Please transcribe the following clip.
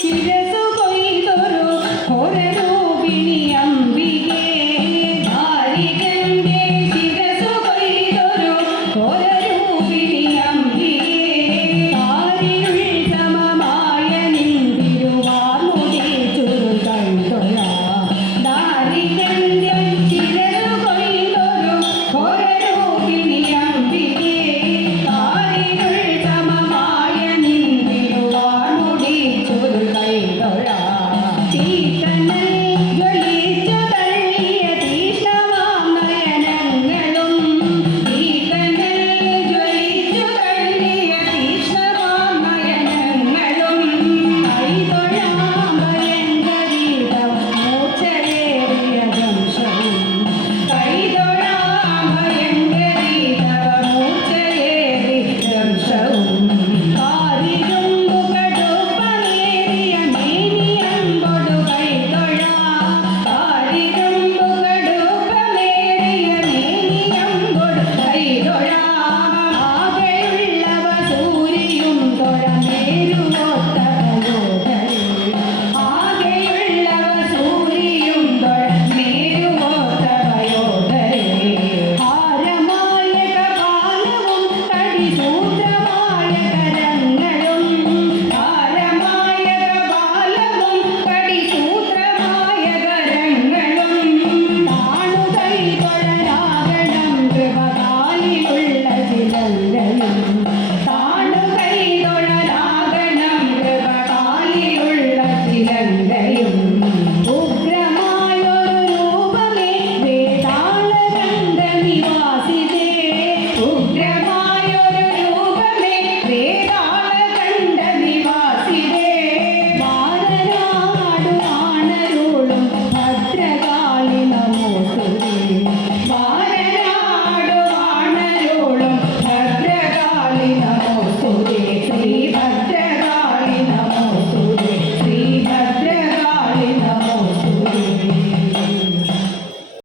ശിരസു കൊയ്തൊരു ഘോരരൂപിണിയം